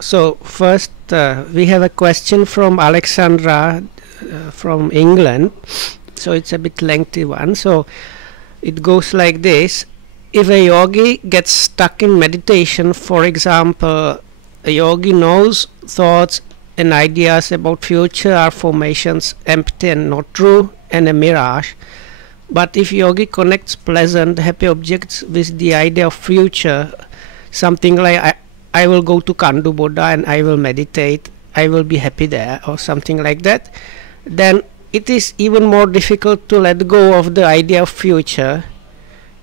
So first, we have a question from Alexandra from England. So it's a bit lengthy one. So it goes like this. If a yogi gets stuck in meditation, for example, a yogi knows thoughts and ideas about future are formations, empty and not true, and a mirage. But if yogi connects pleasant, happy objects with the idea of future, something like I will go to Kandu Buddha and I will meditate, I will be happy there, or something like that, then it is even more difficult to let go of the idea of future,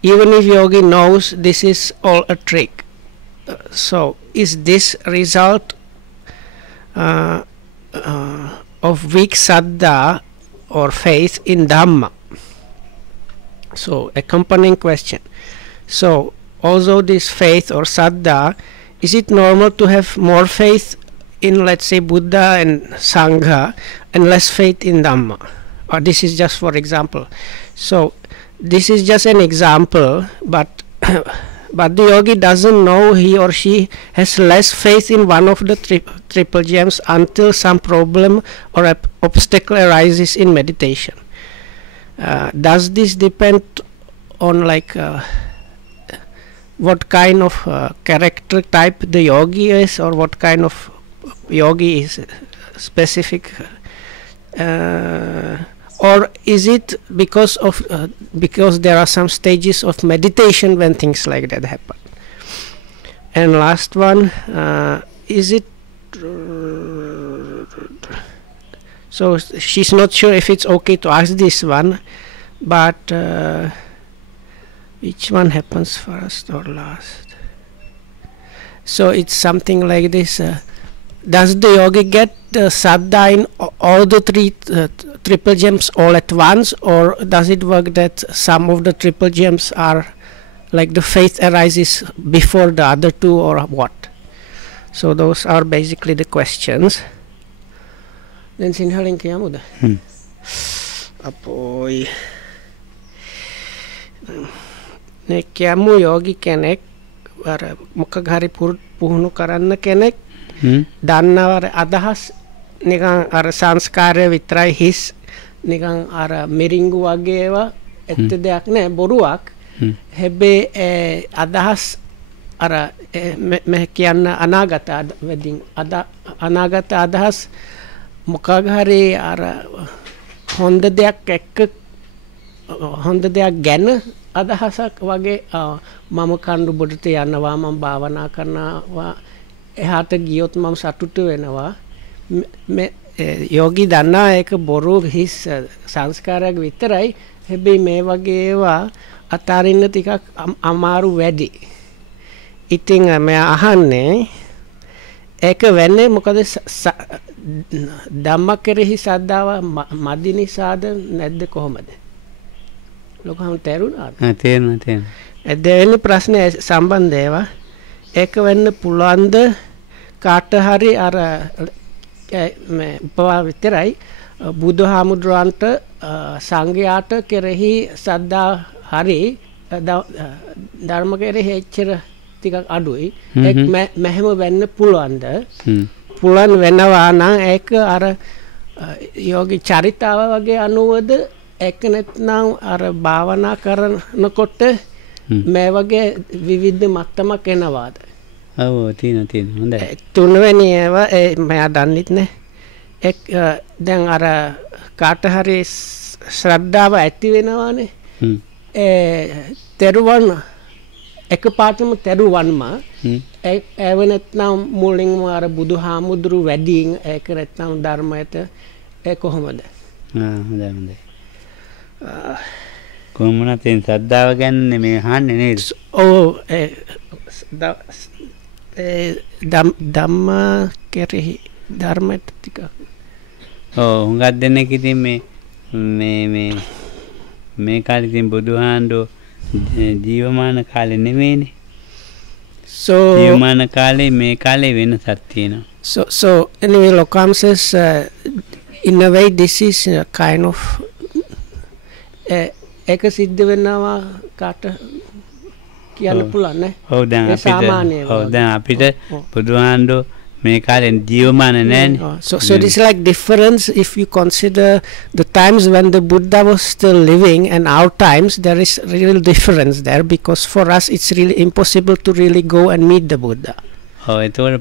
even if yogi knows this is all a trick. So is this result of weak saddha or faith in Dhamma? So accompanying question. So although this faith or saddha, is it normal to have more faith in, let's say, Buddha and Sangha and less faith in Dhamma? Or this is just for example. So this is just an example, but but the yogi doesn't know he or she has less faith in one of the triple gems until some problem or obstacle arises in meditation. Does this depend on like what kind of character type the yogi is, or what kind of yogi is specific, or is it because of because there are some stages of meditation when things like that happen? And last one, is it so she's not sure if it's okay to ask this one, but which one happens first or last? So it's something like this. Does the yogi get saddha in all the three triple gems all at once, or does it work that some of the triple gems are like the faith arises before the other two, or what? So those are basically the questions. Then sinhalin kiyamuda. Apoi ne kiyamu yogi kenek අර මොකක් හරි පුහුණු කරන්න කෙනෙක් දන්නවර අදහස් නිකන් අර සංස්කාරය විතරයි හිස් නිකන් අර මිරිංගු වගේ ඒවා ඇත්ත දෙයක් නෑ බොරුවක් හැබැයි අදහස් අර මම කියන්න අනාගත වෙදින් අනාගත අදහස් මොකක් හරි අර හොඳ දෙයක් එක්ක හොඳ දෙයක් ගැන අදහසක් වගේ මම කණ්ඩු බොඩට යනවා මම භාවනා කරනවා එහාට ගියොත් මම සතුටු වෙනවා මේ යෝගී දන්නා ඒක බොරු හිස් සංස්කාරයක් විතරයි හැබැයි මේ වගේ ඒවා අතාරින්න ටිකක් අමාරු වැඩි ඉතින් මම අහන්නේ ඒක වෙන්නේ මොකද ධම්ම කෙරෙහි සද්ධාව මදි නිසාද නැද්ද කොහොමද ලොකම තේරුණාද තේරෙනවා දෙවෙනි ප්‍රශ්නේ සම්බන්ධව ඒක වෙන්න පුළුවන්ද කාට හරි අර මේ උපවා විතරයි බුදුහාමුදුරන්ට සංඝයාට කෙරෙහි සද්ධා හරි ධර්ම කෙරෙහි එච්චර ටිකක් අඩුයි ඒක මෙහෙම වෙන්න පුළුවන්ද පුළුවන් වෙනවා නම් ඒක අර යෝගී චරිතාව වගේ අනුවද ඒක නැත්නම් අර භාවනා කරනකොට මේ වගේ විවිධ මට්ටමක් එනවාද? ඔව් තියෙනවා හොඳයි. තුන්වෙනි ඒවා මම දන්නෙත් නෑ. එක් දැන් අර කාට හරි ශ්‍රද්ධාව ඇති වෙනවානේ. තෙරුවන් එකපාරටම තෙරුවන්ම ඒව නැත්නම් මුලින්ම අර බුදුහාමුදුරු වැඩියෙන් ඒක නැත්නම් ධර්මයට ඒ කොහොමද? හොඳයි. කොහොමද තෙන් සද්ධාව ගැන මේ අහන්නේ නේද? ඔව් ධම්ම කෙරෙහි ධර්මයට ටික ඔව් හුඟක් දෙනෙක් ඉතින් මේ කාලේ ඉතින් බුදුහාඳෝ ජීවමාන කාලේ නෙමෙයිනේ. So ජීවමාන කාලේ මේ කාලේ වෙනසක් තියෙනවා. So anyway Lokam says in a way this is a kind of ඒක සිද්ධ වෙනවා කාට කියන්න පුළුවන් නේ. ඔව් දැන් අපිට බුදුහාඳෝ මේ කාලේ ජීවමාන නැහැ. So this is like difference if you consider the times when the Buddha was still living and our times. There is real difference there, because for us it's really impossible to really go and meet the Buddha. එතකොට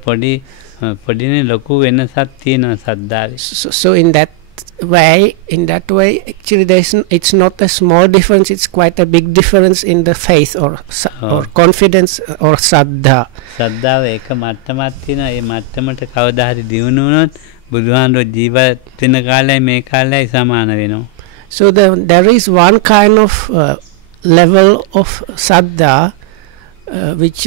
පොඩිනේ ලොකු වෙනසක් තියෙනවා සද්ධාවේ. So in that way actually it's not a small difference, it's quite a big difference in the faith or confidence or saddha. සද්ධාව එක මට්ටමක් තියෙනවා. ඒ මට්ටමට කවදා හරි දියුණු වුණොත් බුදුහාමුදුරුවෝ ජීවත් වෙන කාලයයි මේ කාලයයි සමාන වෙනවා. So there is one kind of level of saddha which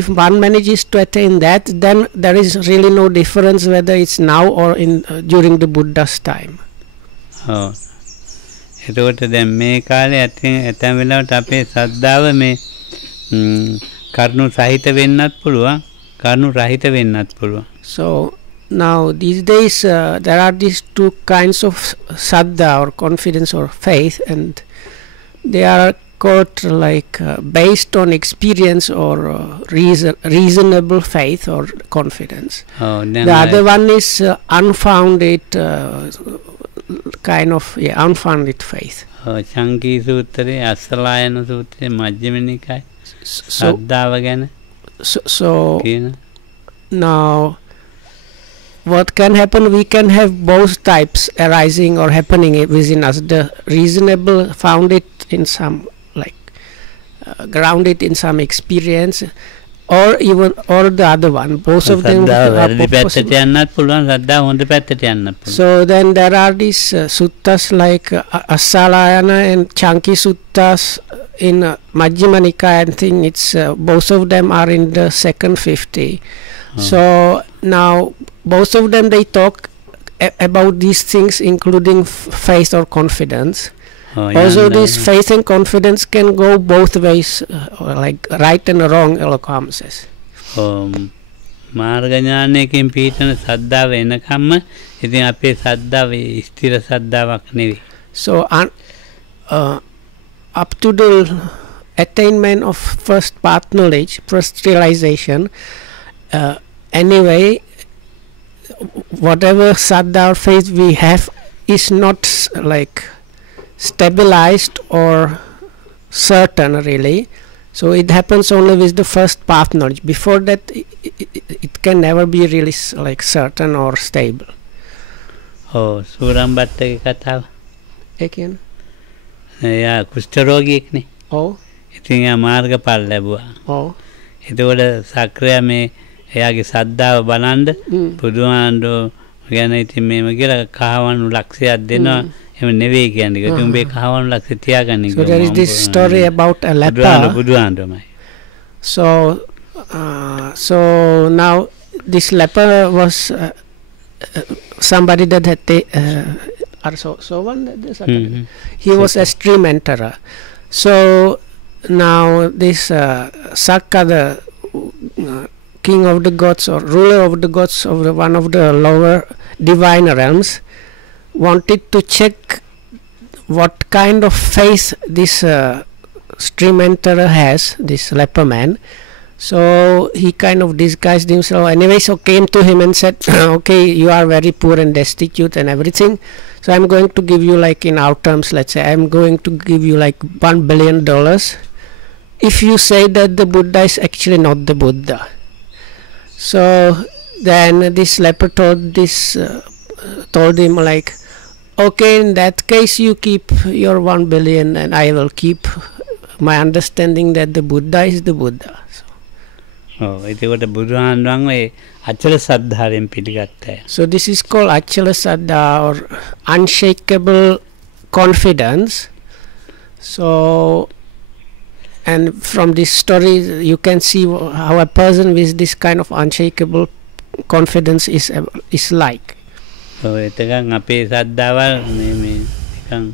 if one manages to attain that, then there is really no difference whether it's now or during the Buddha's time. එතකොට දැන් මේ කාලේ ඇතැම් වෙලාවට අපේ ශ්‍රද්ධාව මේ කරුණු සහිත වෙන්නත් පුළුවන්, කරුණු රහිත වෙන්නත් පුළුවන්. So now these days there are these two kinds of saddha or confidence or faith, and they are called like based on experience or reasonable faith or confidence. The other one is unfounded kind of unfounded faith. Chanki සූත්‍රයේ අස්සලායන සූත්‍රයේ මජ්ක්‍ධිම නිකාය ශ්‍රද්ධාව ගැන. So now what can happen, we can have both types arising or happening within us, the reasonable founded in some grounded in some experience, or even or the other one, both of them are possible. So then there are these suttas like Assalayana and Chanki suttas in Majjhima Nikaya. I think it's both of them are in the second 50. So now both of them, they talk about these things, including faith or confidence. Also this faith and confidence can go both ways, like right and wrong outcomes. මාර්ග ඥානයකින් පිහිටන සද්ධාව එනකම්ම ඉතින් අපේ සද්ධාව ස්ථිර සද්ධාාවක් නෙවෙයි. So up to the attainment of first path knowledge, first realization, anyway whatever saddha or faith we have is not like stabilized or certain really. So it happens only with the first path knowledge. Before that it can never be really like certain or stable. සූරම්බට්ටගේ කතාව. ඒ කියන්නේ එයා කුෂ්ඨරෝගියෙක්නේ. ඉතින් එයා මාර්ගඵල ලැබුවා. එතකොට සක්‍රිය මේ එයාගේ සද්ධාව බලන්න බුදුහාමුදුරුවෝ ගැන ඉතින් මේව කියලා කහවණු ලක්ෂයක් දෙනවා. එහෙම නෙවෙයි කියන්නේ. ඒක උඹේ කහවණු ලක්ෂය තියාගන්න. So there is this story about a leper. බුදුහාමුදුරුවෝමයි. So now this leper was somebody that had he was a stream enterer. So now this Sakka, the king of the gods or ruler of the gods of one of the lower divine realms, wanted to check what kind of faith this stream enterer has, this leper man. So he kind of disguised himself anyway, so came to him and said, okay, you are very poor and destitute and everything, so I'm going to give you, like in our terms, let's say I'm going to give you like $1 billion if you say that the Buddha is actually not the Buddha. So then this leper told him like, okay, in that case you keep your 1 billion and I will keep my understanding that the Buddha is the Buddha. So this is called Achala Saddha or unshakable confidence. So and from this story you can see how a person with this kind of unshakable confidence is like. එතකන් අපේ සද්ධාව මේ නිකන්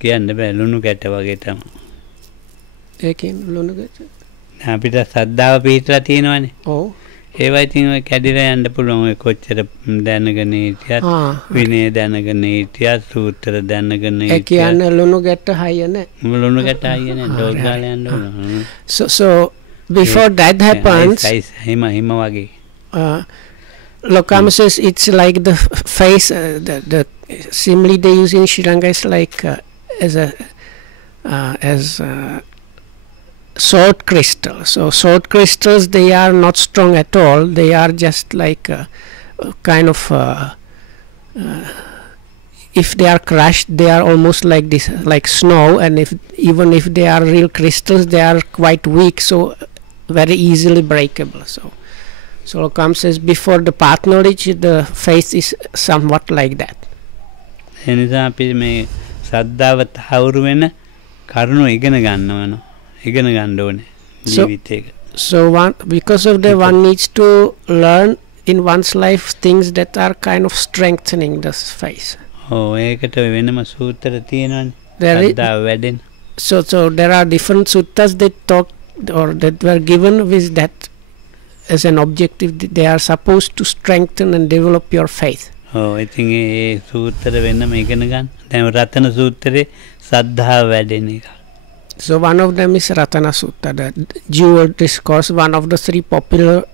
කියන්න බෑ ලුණු කැට වගේ තමයි. ඒකෙන් ලුණු කැට අපිට සද්ධාව පිටලා තියෙනවනේ. ඒවා ඉතින් ඔය කැඩිලා යන්න පුළුවන්. ඔය කොච්චර දැනගෙන හිටියත් විනය දැනගෙන හිටියත් සූත්‍ර දැනගෙන හිටියත්. ඒ කියන්නේ ලුණු ගැට හයිය නැහැ. ලුණු ගැට හයිය නැහැ. ඩෝගාල යන්න ඕන. So before that happens, හිම වගේ. Lokam says it's like the face, the simile they use in Sri Lanka is like as sword crystal. So sword crystals, they are not strong at all. They are just like kind of if they are crushed, they are almost like this, like snow. And even if they are real crystals, they are quite weak, so very easily breakable. So Lokam says before the path knowledge, the face is somewhat like that. එනිසා අපි මේ ශ්‍රද්ධාව තහවුරු වෙන කරුණු ඉගෙන ගන්නවනේ. ඉගෙන ගන්න ඕනේ ජීවිතේක. So because of that, one needs to learn in one's life things that are kind of strengthening the face. ඔව් ඒකට වෙනම සූත්‍ර තියෙනවානේ. ශ්‍රද්ධාව වැඩෙන. So there are different suttas that talk or that were given with that as an objective. They are supposed to strengthen and develop your faith. ඔව් ඉතින් ඒ සූත්‍ර වෙනම ඉගෙන ගන්න. දැන් රතන සූත්‍රයේ ශ්‍රද්ධාව වැඩෙන එක. So one of them is Ratana Sutta, the jewel discourse, one of the 3 popular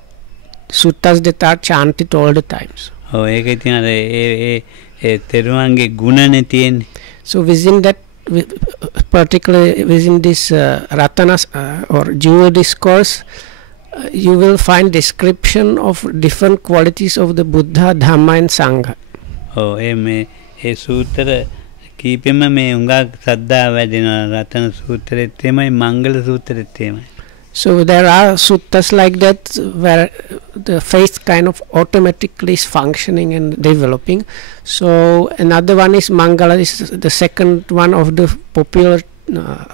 suttas that are chanted all the times. ඔව් ඒක ඉතින් අර ඒ තෙරුවන්ගේ ගුණනේ තියෙන්නේ. So within that, particularly within this Ratana or jewel discourse, you will find description of different qualities of the Buddha, Dhamma and Sangha. ඔව් ඒ සූත්‍ර කීපෙම මේ උඟා ශ්‍රද්ධාව වැඩෙනවා. රතන සූත්‍රෙත් එමය, මංගල සූත්‍රෙත් එමය. So there are suttas like that where the faith kind of automatically is functioning and developing. So another one is Mangala, is the second one of the popular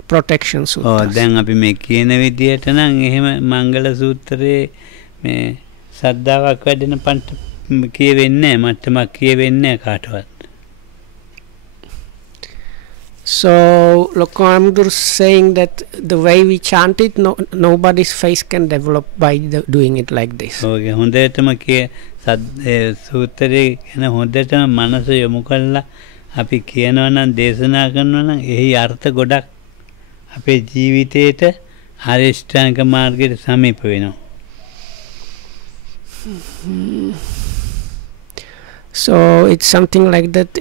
protection suttas. දැන් අපි මේ කියන විදියට නම් එහෙම මංගල සූත්‍රයේ මේ ශ්‍රද්ධාවක් වැඩෙන පන්ට කියවෙන්නේ නැහැ, මට්ටමක් කියවෙන්නේ නැහැ කාටවත්. So Lokamdur saying that the way we chant it, nobody's face can develop by doing it like this. Okay, හොඳටම කිය සූත්‍රයේ කියන හොඳටම මනස යොමු කරලා අපි කියනවා නම් දේශනා කරනවා නම් එහි අර්ථ ගොඩක් අපේ ජීවිතේට ආරියෂ්ඨාංග මාර්ගයට සමීප වෙනවා. So it's something like that.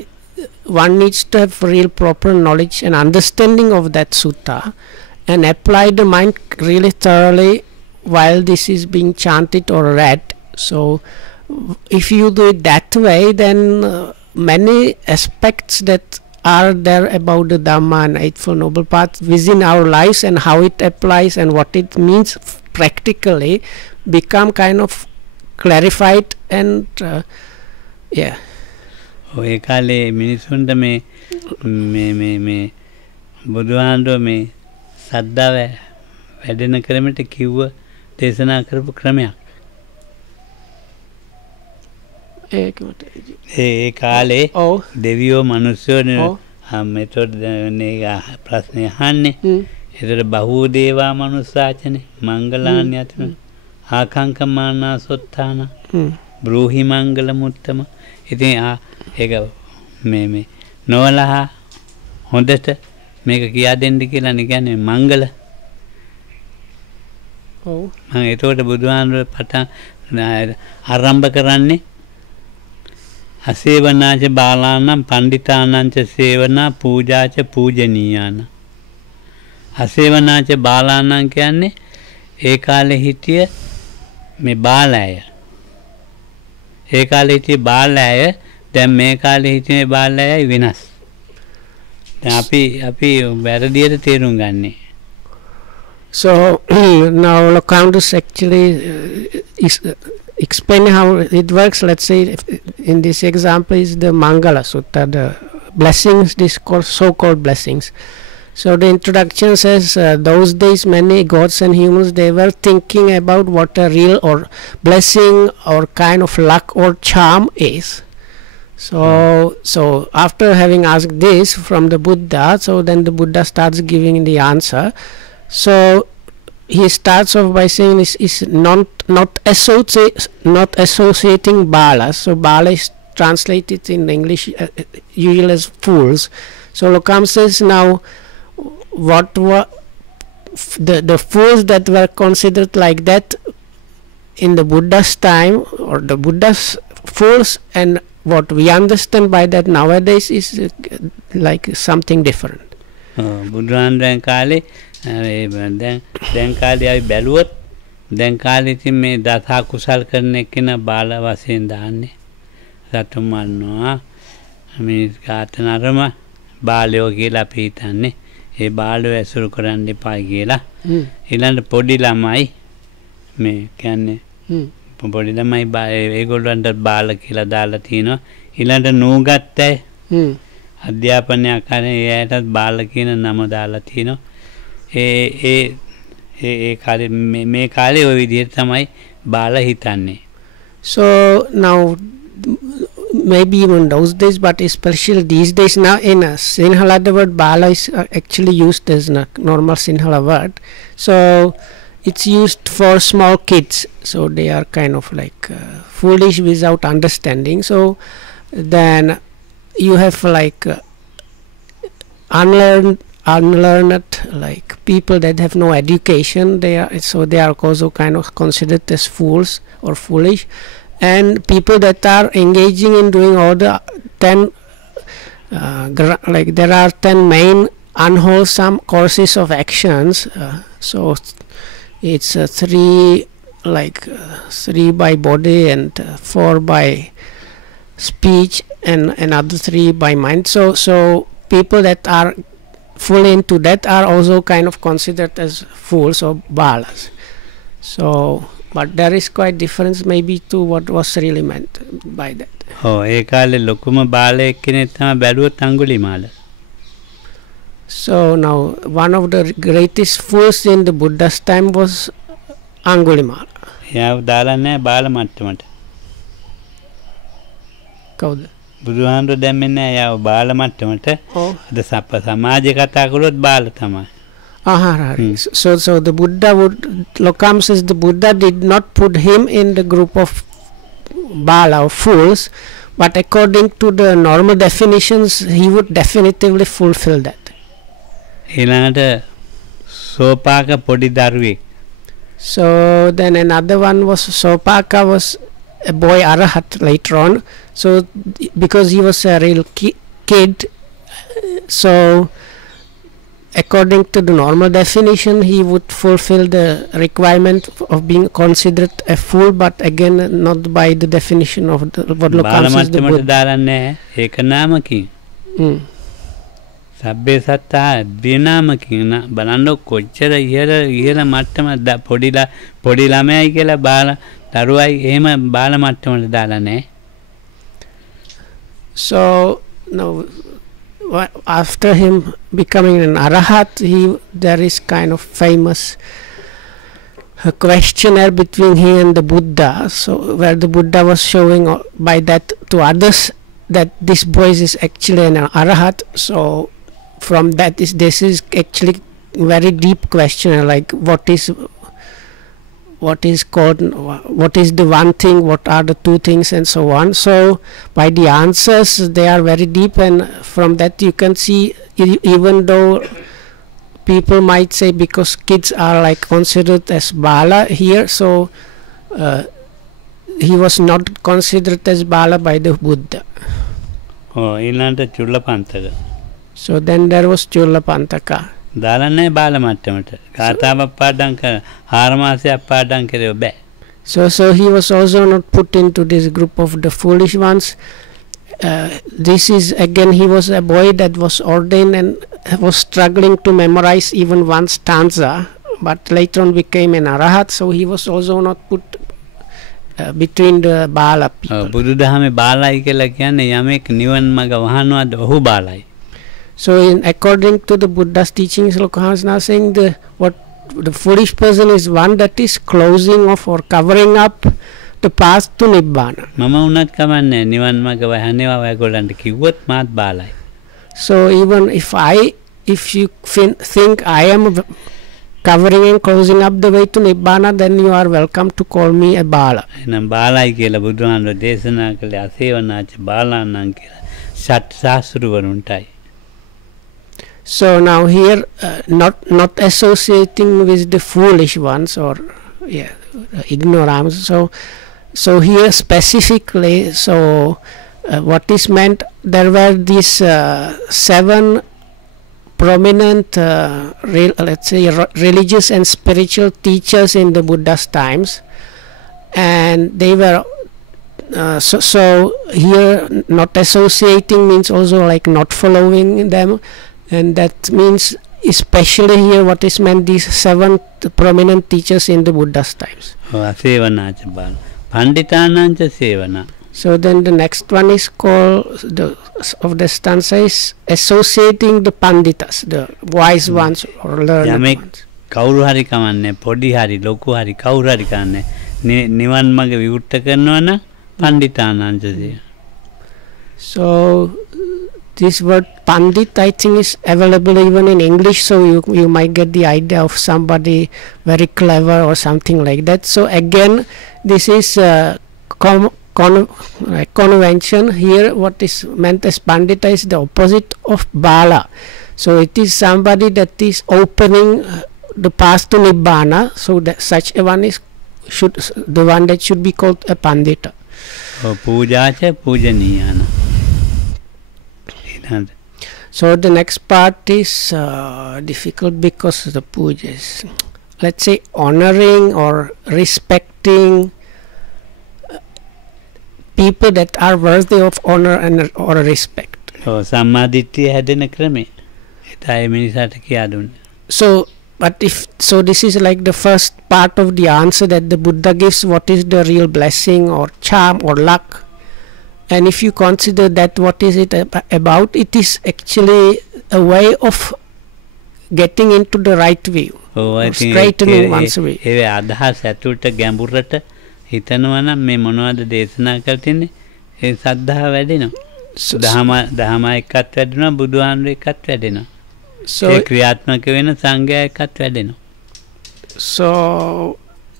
One needs to have real proper knowledge and understanding of that sutta and apply the mind really thoroughly while this is being chanted or read. So if you do it that way, then many aspects that are there about the Dhamma and Eightfold Noble Path within our lives and how it applies and what it means practically become kind of clarified and yeah. ඔය කාලේ මිනිසුන්ට මේ බුදුහාමුදුරුවෝ මේ ශ්‍රද්ධාව වැඩෙන ක්‍රමයට කිව්ව දේශනා කරපු ක්‍රමයක්. ඒ කාලේ දෙවියෝ මිනිස්සුන්ට මෙතොට ප්‍රශ්නේ අහන්නේ. ඒතර බහූ දේවා මනුස්සාචනේ මංගලාන්‍ය අතන ආකාංකමානා සොත්තාන බ්‍රෝහි මංගල මුත්තම. ඉතින් ඒක මේ නොවලහ හොඳට මේක කියා දෙන්න කියලා කියන්නේ මංගල. ඔව් මම ඒකට බුදුහාමුදුරුවෝ පටන් ආරම්භ කරන්නේ අසේවනාච බාලානම් පණ්ඩිතානංච සේවනා පූජාච පූජනීයාන. අසේවනාච බාලානම් කියන්නේ ඒ කාලේ හිටිය මේ බාලය. ඒ කාලේ හිටිය බාලය දැන් මේ කාලේ හිටියේ බාලයයි වෙනස්. දැන් අපි වැරදියට තේරුම් ගන්නේ. So now Lokamdus actually is explaining how it works. Let's say in this example is the Mangala Sutta, the blessings, this so-called blessings. So the introduction says those days many gods and humans, they were thinking about what a real or blessing or kind of luck or charm is. So after having asked this from the Buddha, so then the Buddha starts giving the answer. So he starts off by saying this is not associating Bala. So Bala is translated in English usually as fools. So Lokam says now what were the fools that were considered like that in the Buddha's time, or the Buddha's fools, and what we understand by that nowadays is like something different. බුදුහාමුදුරන් කාලේ දැන් කාලේ අපි බැලුවොත් දැන් කාලේ ඉතින් මේ දස කුසල් කරන එක්කන බාල වශයෙන් දාන්නේ සතු මරනවා මේ ඝාතනරම බාලයෝ කියලා අපි හිතන්නේ ඒ බාලයෝ ඇසුරු කරන්න එපා කියලා ඊළඟ පොඩි ළමයි මේ කියන්නේ පොඩි ළමයි ඒගොල්ලන්ට බාල කියලා දාලා තිනවා ඊළඟ නූගත්තයි අධ්‍යාපනය කරන එයාටත් බාල කියන නම දාලා තිනවා ඒ කාලේ මේ කාලේ ওই විදිහට තමයි බාල හිතන්නේ. So now maybe even those days, but especially these days now in Sinhala the word bala is actually used as a normal Sinhala word. So it's used for small kids, so they are kind of like foolish without understanding. So then you have like unlearned like people that have no education. They are also kind of considered as fools or foolish, and people that are engaging in doing all the 10 like there are 10 main unwholesome courses of actions. So it's 3 by body and 4 by speech and another 3 by mind. So people that are fully into that are also kind of considered as fools or balas. So but there is quite difference maybe to what was really meant by that. ඒ කාලේ ලොකුම බාලයෙක් කෙනෙක් තමයි බැලුවොත් Angulimala. So now one of the greatest fools in the Buddha's time was Angulimala. එයාව දාලා නැහැ බාල මට්ටමට. කවුද? බුදුහාමුදුරුවෝ දැම්මේ නැහැ එයාව බාල මට්ටමට. අද සමාජය කතා කළොත් බාල තමයි. So the Buddha Lokam says the Buddha did not put him in the group of bala or fools, but according to the normal definitions he would definitively fulfill that. ඊළඟට සෝපාක පොඩි දරුවෙක්. So then another one was Sopaka was a boy Arahat later on. So because he was a real kid, so according to the normal definition he would fulfill the requirement of being considered a fool, but again not by the definition of what Lokam says the Buddha. දාලන්නේ ඒක නාමකින්. සබ්බේ සත්තා දිනාමකින් බලන්න කොච්චර ඉහළ මට්ටම පොඩි ළමයි කියලා බාල දරුවයි එහෙම බාල මට්ටමට දාලා නැහැ. So now after him becoming an arahat, there is kind of famous questionnaire between he and the Buddha, so where the Buddha was showing by that to others that this boy is actually an arahat. So from that this is actually very deep question, like what is called, what is the one thing, what are the two things, and so on. So by the answers they are very deep, and from that you can see, even though people might say because kids are like considered as bala here, so he was not considered as bala by the Buddha. So then there was Chullapantaka. දාලන්නේ බාල මට්ටමට කාතාවක් පාඩම් කර 4 මාසයක් පාඩම් කරේ බෑ. So he was also not put into this group of the foolish ones. This is again, he was a boy that was ordained and was struggling to memorize even one stanza, but later on became an arahat, so he was also not put between the bala people. බුදුදහමේ බාලයි කියලා කියන්නේ යමෙක් නිවන් මඟ වහනවාද ඔහු බාලයි. So according to the Buddha's teachings, Lokam is now saying the foolish person is one that is closing off or covering up the path to Nibbana. මම උනත් කමන්නේ නිවන් මඟ වහනවා ඔයගොල්ලන්ට කිව්වොත් මාත් බාලයි. So even if you think I am covering and closing up the way to Nibbana, then you are welcome to call me a bala. එහෙනම් බාලයි කියලා බුදුහාමුදුරුවෝ දේශනා කළේ අසේවනාච බාලාණන් කියලා සත් ශාස්ත්‍රවරුන්ටයි. So now here not associating with the foolish ones, or ignorance. So here specifically, so what is meant, there were these 7 prominent let's say religious and spiritual teachers in the Buddha's times, and they were so here not associating means also like not following them, and that means especially here what is meant, these 7 prominent teachers in the Buddha's times. So then the next one is called, of the stanza is associating the panditas, the wise ones or learned ones. කවුරු හරි කමන්නේ පොඩි හරි ලොකු හරි කවුරු හරි කන්නේ නිවන් මඟ විවුර්ත කරනවා නම් පණ්ඩිතානංචය. So this word pandit I think is available even in English, so you might get the idea of somebody very clever or something like that. So again this is convention. Here what is meant as pandita is the opposite of bala. So it is somebody that is opening the path to nibbana, so that such a one is the one that should be called a pandita. Pujacha pujaniyana. So the next part is difficult because the puja is, let's say, honoring or respecting people that are worthy of honor and or respect. සම්මාදිට්ඨිය හැදෙන ක්‍රමය. ඒතයි මිනිසාට කියා දුන්නේ. So but if so, this is like the first part of the answer that the Buddha gives, what is the real blessing or charm or luck. And if you consider that, what is it about, it is actually a way of getting into the right view, straightening one's way. ඒ අදහස් ඇතුළට ගැඹුරට හිතනවා නම් මේ මොනවද දේශනා කරලා තින්නේ, ඒ සද්ධාව වැඩෙනවා. දහම එකත් වැඩෙනවා, බුදුහාමුදුරුවෝ එකත් වැඩෙනවා. So ඒ ක්‍රියාත්මක වෙන සංඝයා එකත් වැඩෙනවා. So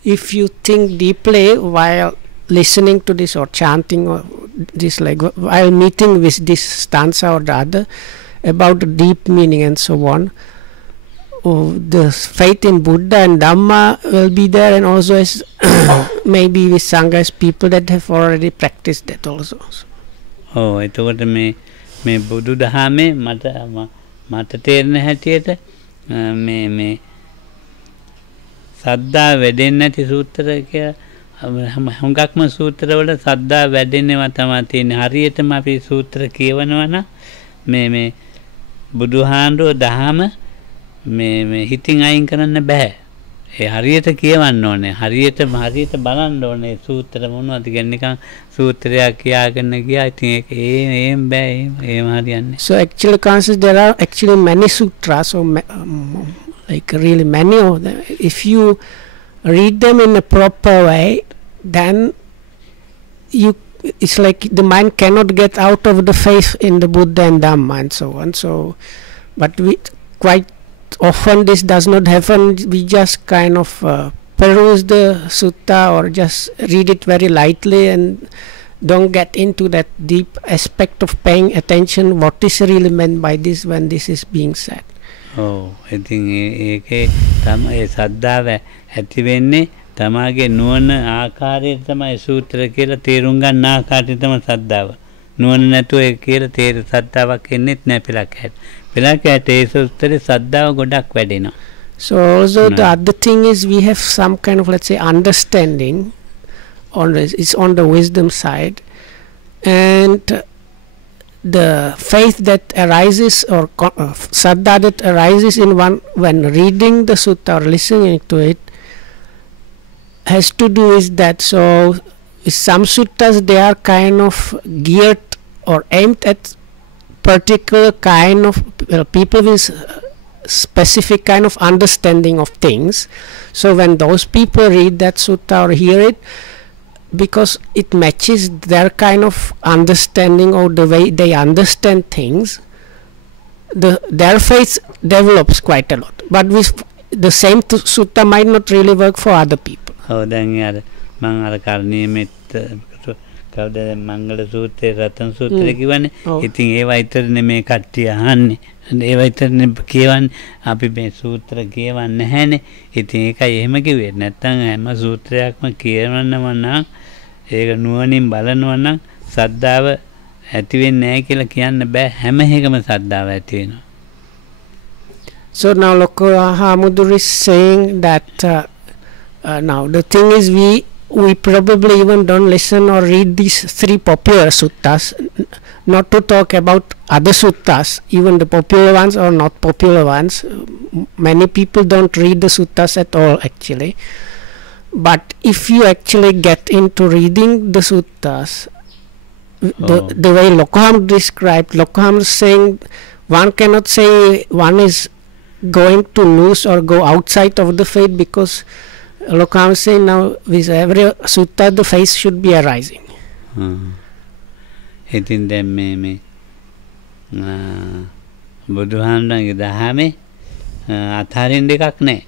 if you think deeply while listening to this or chanting or this, like while meeting with this stanza or the other about the deep meaning and so on, the faith in Buddha and Dhamma will be there, and also as maybe with Sangha as people that have already practiced that also. එතකොට මේ බුදු දහමේ මට තේරෙන හැටියට මේ සද්දා වැඩෙන්නේ නැති සූත්‍ර කියලා හුඟක්ම සූත්‍රවල සද්දා වැඩෙනවා තමයි තියෙන්නේ. හරියටම අපි සූත්‍ර කියවනවා නම් මේ බුදුහාඳුර දහම මේ හිතින් අයින් කරන්න බෑ. ඒ හරියට කියවන්න ඕනේ. හරියට බලන්න ඕනේ සූත්‍ර මොනවද කියන්නේ. නිකන් සූත්‍රයක් කියාගෙන ගියා. ඉතින් ඒක එහෙම බෑ. එහෙම හරියන්නේ. So actually consider there are actually many sutras, so like really many of them. If you read them in a proper way, then it's like the mind cannot get out of the faith in the Buddha and Dhamma and so on. So but we quite often this does not happen. We just kind of peruse the sutta or just read it very lightly and don't get into that deep aspect of paying attention what is really meant by this when this is being said. ඉතින් ඒකේ තමයි සද්ධාව ඇති වෙන්නේ තමාගේ නුවණ ආකාරයට තමයි සූත්‍ර කියලා තේරුම් ගන්න ආකාරයට තමයි සද්ධාව. නුවණ නැතුව ඒ කියලා සද්ධාවක් එන්නේත් නැහැ පිළක්කයට. පිළක්කයට ඒ සූත්‍රයේ සද්ධාව ගොඩක් වැඩෙනවා. So also the other thing is we have some kind of, let's say, understanding on this. It's on the wisdom side, and the faith that arises or saddha that arises in one when reading the sutta or listening to it has to do with that. So some suttas, they are kind of geared or aimed at particular kind of people with specific kind of understanding of things. So when those people read that sutta or hear it, because it matches their kind of understanding or the way they understand things, their faith develops quite a lot. But with the same sutta might not really work for other people. දැන් මම අර කර්ණීයමෙත් කවුද මංගල සූත්‍රේ රතන සූත්‍රේ කියවනේ. ඉතින් ඒවා විතරනේ මේ කට්ටිය අහන්නේ. ඒවා විතරනේ කියවන්නේ. අපි මේ සූත්‍ර කියවන්නේ නැහැනේ. ඉතින් ඒකයි එහෙම කිව්වේ. නැත්තම් හැම සූත්‍රයක්ම කියවන්නම නම් ඒක නුවණින් බලනවා නම් සද්ධාව ඇති වෙන්නේ නැහැ කියලා කියන්න බෑ. හැම එකම සද්ධාව ඇති වෙනවා. So now Loko Hamuduri is saying that now the thing is we probably even don't listen or read these 3 popular suttas, not to talk about other suttas, even the popular ones or not popular ones. Many people don't read the suttas at all actually. But if you actually get into reading the suttas, the way Lokaham described, Lokaham is saying one cannot say one is going to lose or go outside of the faith, because Lokaham is saying now with every sutta the faith should be arising. ඉතින් දැන් මේ බුදුහාමුදුරන්ගේ දහමේ අතහරින්න එකක් නැහැ.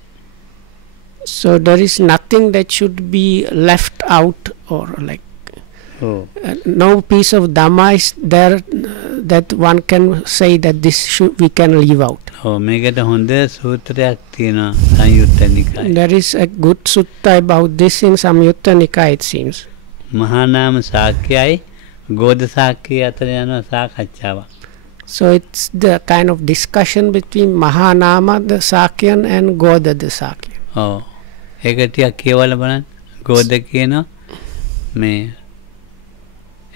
So there is nothing that should be left out or like no piece of Dhamma is there that one can say that this we can leave out. මේකට හොඳ සූත්‍රයක් තියෙනවා සංයුත්ත නිකායේ. There is a good sutta about this in Samyutta Nikaya, it seems. මහා නාම සාක්‍යයයි ගෝධ සාක්‍යය අතර යන සාකච්ඡාවක්. So it's the kind of discussion between Mahanama the Sakyan and Goda the Sakyan. ඒක ටිකක් කියවලා බලන්න. ගෝධ කියනවා මේ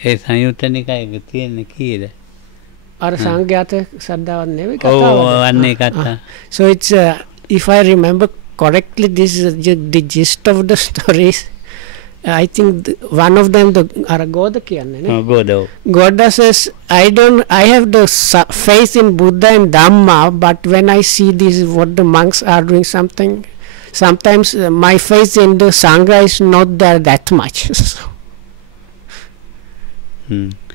ඒ සංයුත්ත නිකායේ තියෙන කීයද? අර සංඝයාත සද්ධාවත් නෙවෙයි අන්නේ කතා. So it's if I remember correctly, this is the gist of the stories. I think one of them the Goda කියන්නේ නේ. Goda says I have the faith in Buddha and Dhamma, but when I see this what the monks are doing sometimes my faith in the Sangha is not there that much.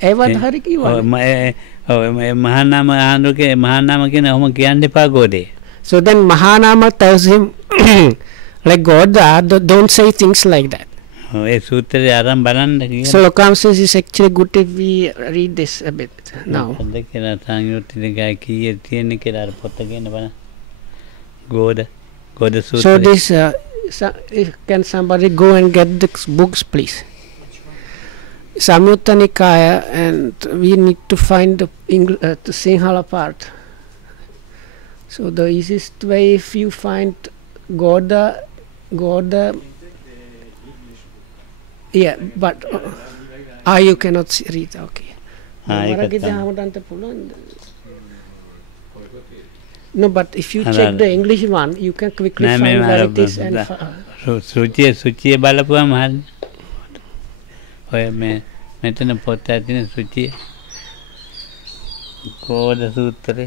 ඒවත් හරි කිව්වා. Mahanama ආන්දෝකේ Mahanama කියන ඔහොම කියන්න එපා ගෝදේ. So then Mahanama tells him like Goda, don't say things like that. ඒ සූත්‍රය අරන් බලන්න කියලා. So Lokam says it's actually good if we read this a bit now. මොකද කියලා සංයුත්ත නිකායේ කීයේ තියෙන කියලා අර පොත කියන බලන්න. ගෝද සූත්‍රය. So this can somebody go and get the books please? Samyutta Nikaya, and we need to find the Sinhala part. So the easiest way, if you find Goda, yeah, but you cannot read. Okay. No, but if you check the English one, you can quickly find where it is. And සුචිය බලපුවම හරියි. ඔය මෙතන පොත ඇතින සුචිය කෝද සූත්‍රේ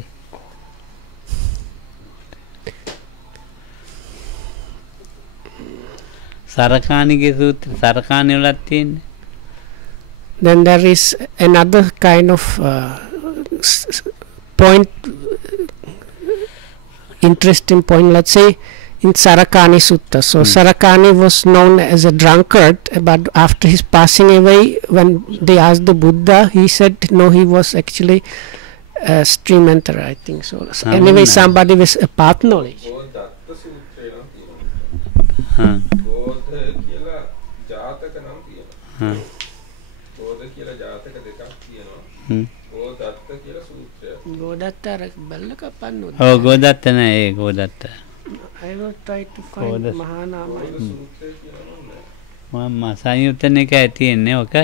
සරකාණිගේ සූත්‍රය සරකාණි වලත් තියෙන්නේ. Then there is another kind of point, interesting point, let's say in Sarakani Sutta. So Sarakani was known as a drunkard, but after his passing away, when they asked the Buddha, he said no, he was actually a stream enterer, I think so. Anyway, somebody with a path knowledge. Godatta නෑ ඒ Godatta. I will try to find Mahanama. මම සංයුත්ත නිකායේ තියෙන්නේ ඔක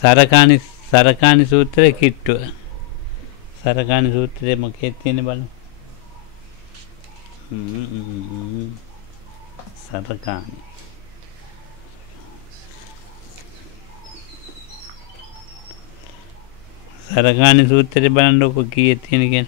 සරකාණි සූත්‍රයේ කිට්ටුව. සරකාණි සූත්‍රයේ මොකක්ද තියෙන්නේ බලමු. සරකාණි සූත්‍රයේ බලන්නකො කීයේ තියෙන කියන.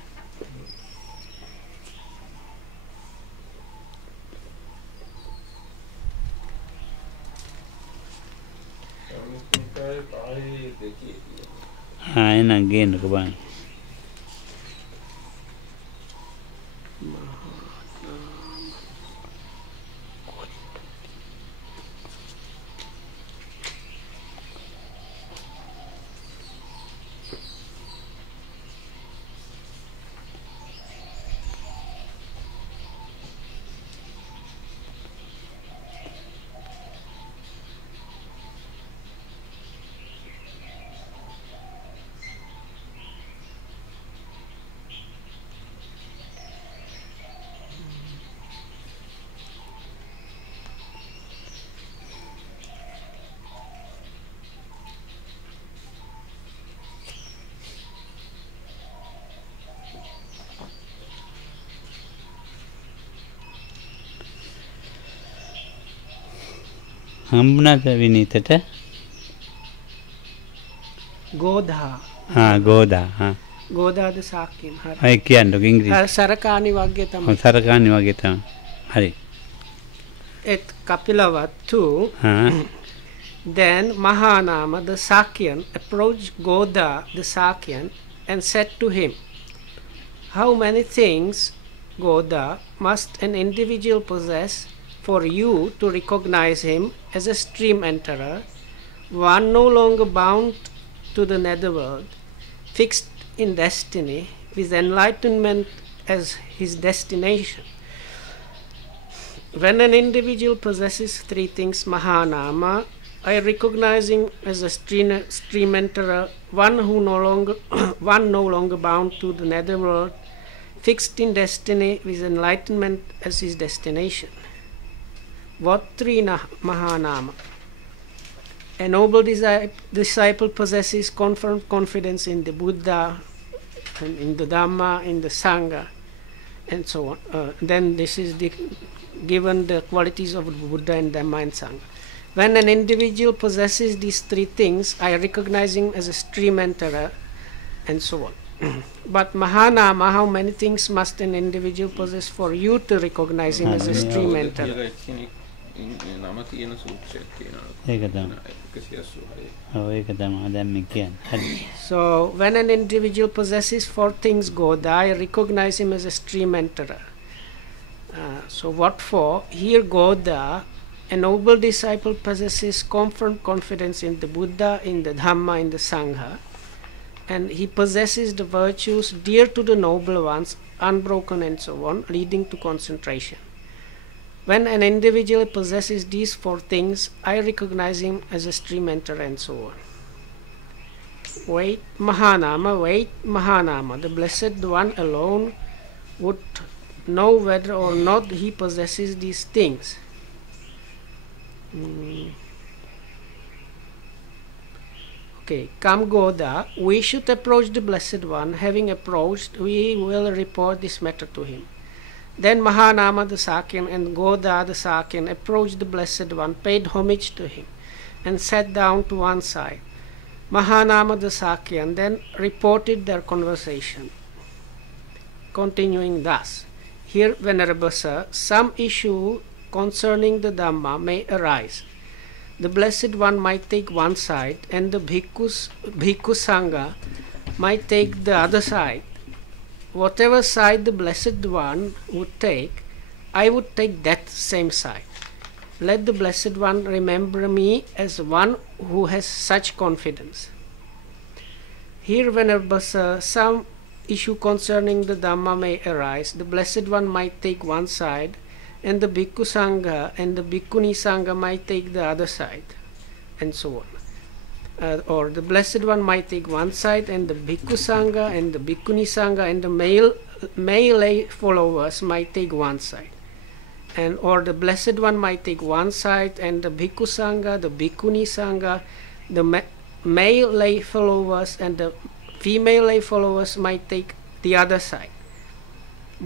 එහෙනම් ගේන්නකො බලන්න. හම්බුණාද විනීතට? ගෝධා. ගෝධා. ගෝධාද සාක්‍යන්. හරි. අය කියන්නකො ඉංග්‍රීසි. සරකාණි වගේ තමයි. සරකාණි වගේ තමයි. හරි. At Kapilavatthu, then Mahanama the Sakyan approached Goda the Sakyan and said to him, "How many things, Goda, must an individual possess for you to recognize him as a stream enterer, one no longer bound to the netherworld, fixed in destiny, with enlightenment as his destination?" When an individual possesses three things, Mahanama, I recognize him as a stream enterer, one no longer bound to the netherworld, fixed in destiny, with enlightenment as his destination. What three Mahanama? A noble disciple possesses confidence in the Buddha, and in the Dhamma, in the Sangha, and so on. Then this is given the qualities of Buddha and Dhamma and Sangha. When an individual possesses these three things, I recognize him as a stream enterer, and so on. But Mahanama, how many things must an individual possess for you to recognize him as a stream enterer? So when an individual possesses four things, Goda, I recognize him as a stream enterer. So what for? Here Goda, a noble disciple, possesses confidence in the Buddha, in the Dhamma, in the Sangha, and he possesses the virtues dear to the noble ones, unbroken and so on, leading to concentration. When an individual possesses these four things, I recognize him as a stream enterer and so on. Wait Mahanama, the Blessed One alone would know whether or not he possesses these things. Okay, come Goda, we should approach the Blessed One. Having approached, we will report this matter to him. Then Mahanama the Sakyan and Goda the Sakyan approached the Blessed One, paid homage to him, and sat down to one side. Mahanama the Sakyan then reported their conversation, continuing thus: "Here, Venerable Sir, some issue concerning the Dhamma may arise. The Blessed One might take one side, and the Bhikkhu Sangha might take the other side. Whatever side the Blessed One would take, I would take that same side. Let the Blessed One remember me as one who has such confidence." Here, Venerable Sir, some issue concerning the Dhamma may arise. The Blessed One might take one side, and the Bhikkhu Sangha and the Bhikkhuni Sangha might take the other side, and so on. Or the Blessed One might take one side, and the Bhikkhu Sangha and the Bhikkhuni Sangha and the male lay followers might take one side. Or the Blessed One might take one side, and the Bhikkhu Sangha, the Bhikkhuni Sangha, the male lay followers and the female lay followers might take the other side.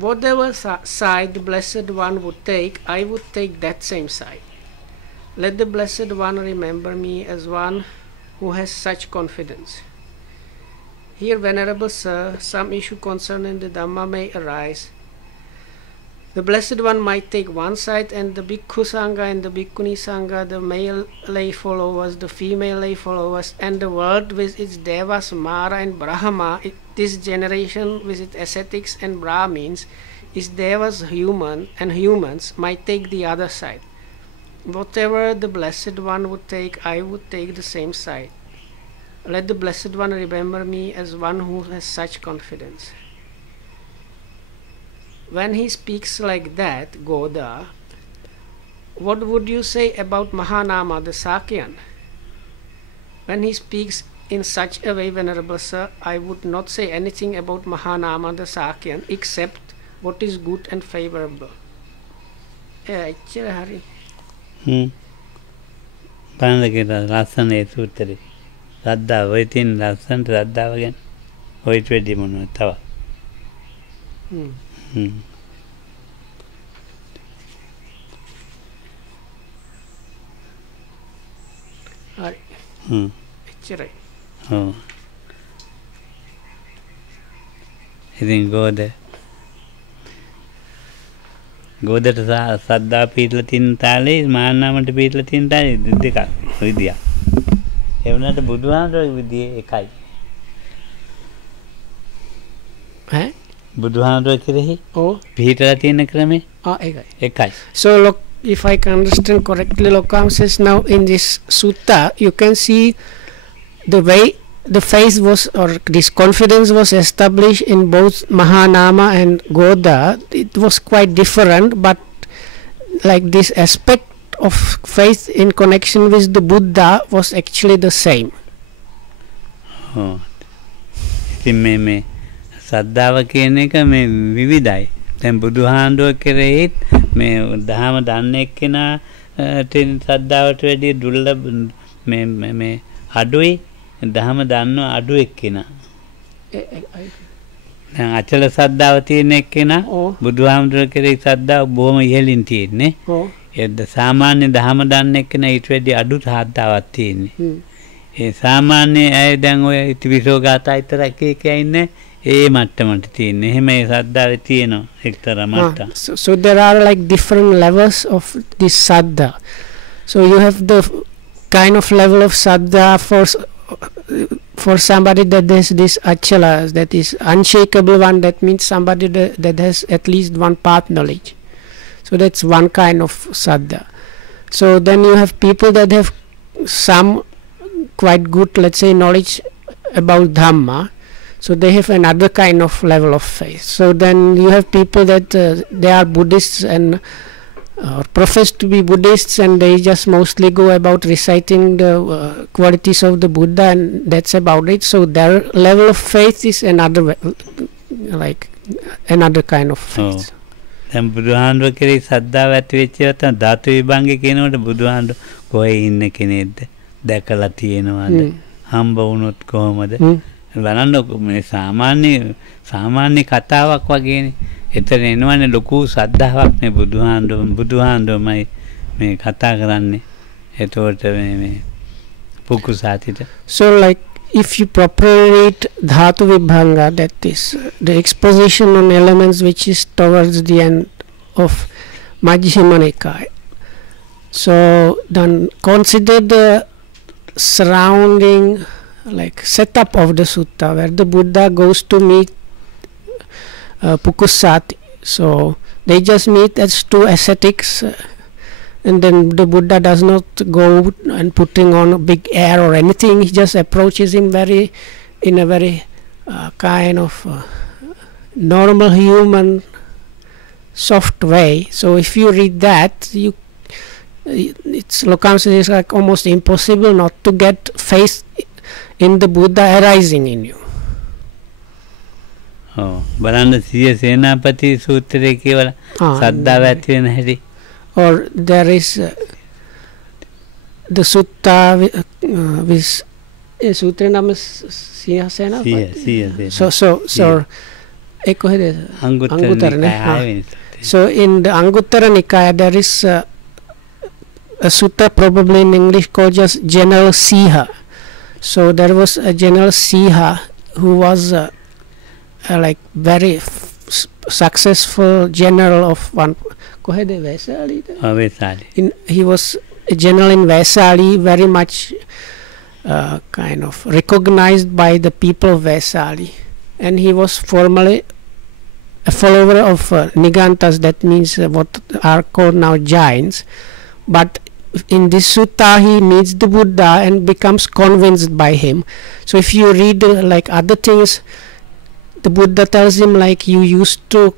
Whatever side the Blessed One would take, I would take that same side. Let the Blessed One remember me as one who has such confidence. Here, Venerable Sir, some issue concerning the Dhamma may arise. The Blessed One might take one side, and the Bhikkhu Sangha and the Bhikkhuni Sangha, the male lay followers, the female lay followers, and the world with its Devas, Mara and Brahma, this generation with its ascetics and Brahmins, its Devas and humans might take the other side. Whatever the Blessed One would take, I would take the same side. Let the Blessed One remember me as one who has such confidence. When he speaks like that, Goda, what would you say about Mahanama the Sakyan? When he speaks in such a way, Venerable Sir, I would not say anything about Mahanama the Sakyan except what is good and favorable. Hari. බලනකොට ලස්සන ඒ සූත්‍රේ ශ්‍රද්ධාව ඔය තියෙන ලස්සන ශ්‍රද්ධාව ගැන ඔයිට වැඩි මොනවද තව හරි. එච්චරයි. ඔව්. ඉතින් ගෝදට සද්දා පිටලා තියෙන තාලේ මාන්නාමට පිටලා තියෙන තාලේ දෙකක් විදියක්. ඒ වුණාට බුදුහාමුදුරුවෝ විදිය එකයි. ඈ? බුදුහාමුදුරුවෝ කෙරෙහි පිටලා තියෙන ක්‍රමේ එකයි. So look, if I can understand correctly, Lokam says now in this sutta you can see the way the faith was, or this confidence was established in both Mahanama and Goda. It was quite different, but like this aspect of faith in connection with the Buddha was actually the same. Oh, ඉතින් මේ සද්ධාව කියන එක මේ විවිධයි. දැන් බුදුහාමුදුරුවෝ කෙරෙහිත් මේ දහම දන්න එක්කෙනා තෙන් සද්ධාවට වැඩිය දුර්ලභ මේ අඩුයි. දහම දන්න අඩු එක්කෙනා. දැන් අචල සද්ධාව තියෙන එක්කෙනා බුදුහාමුදුරුවෝ කෙරෙහි සද්ධාව බොහොම ඉහළින් තියෙන්නේ. ඒද සාමාන්‍ය දහම දන්න එක්කෙනා ඊට වැඩිය අඩු සද්ධාවක් තියෙන්නේ. ඒ සාමාන්‍ය අය දැන් ඔය ඉතිවිසෝ ගාථා විතර එක ඉන්නේ ඒ මට්ටමට තියෙන්නේ. එහෙම ඒ සද්ධාවේ තියෙනවා එක්තරා මට්ටම්. So there are like different levels of this saddha. So you have the kind of level of saddha for somebody that has this achala, that is unshakable one, that means somebody that has at least one path knowledge. So that's one kind of saddha. So then you have people that have some quite good, let's say, knowledge about Dhamma. So they have another kind of level of faith. So then you have people that they are Buddhists and profess to be Buddhists, and they just mostly go about reciting the qualities of the Buddha, and that's about it. So their level of faith is another like another kind of faith. දැන් බුදුහාමුදුරුවෝ කෙරෙහි සද්ධාව ඇති වෙච්ච යත ධාතු විභංගේ කියනකොට බුදුහාමුදුරුවෝ කොහේ ඉන්න කෙනෙක්ද දැකලා තියෙනවද හම්බ වුණොත් කොහමද බලන්න මේ සාමාන්‍ය කතාවක් වගේනේ. එතන එනවනේ ලොකු සද්ධාාවක් නේ බුදුහාමුදුරුවෝමයි මේ කතා කරන්නේ. එතකොට මේ පුකුසාතිට. So like if you properly read Dhatu Vibhanga, that is the exposition on elements which is towards the end of Majjhima Nikaya. So then consider the surrounding like setup of the sutta, where the Buddha goes to meet Pukusati. So they just meet as two ascetics, and then the Buddha does not go and putting on a big air or anything. He just approaches him in a very kind of normal human soft way. So if you read that, it's Lokam says it's like almost impossible not to get faith in the Buddha arising in you. බලන්න සිය සේනාපති සූත්‍රයේ කියවල සද්ධාව ඇති වෙන හැටි. Or there is the sutta with sutra name Siya Sena. So Anguttara Nikaya. So in the Anguttara Nikaya there is a sutta probably in English called just General Siha. So there was a General Siha who was like very successful general of one. He was a general in Vaisali, very much kind of recognized by the people of Vaisali, and he was formerly a follower of Nigantas, that means what are called now Jains. But in this sutta he meets the Buddha and becomes convinced by him. So if you read like other things, the Buddha tells him like, you used to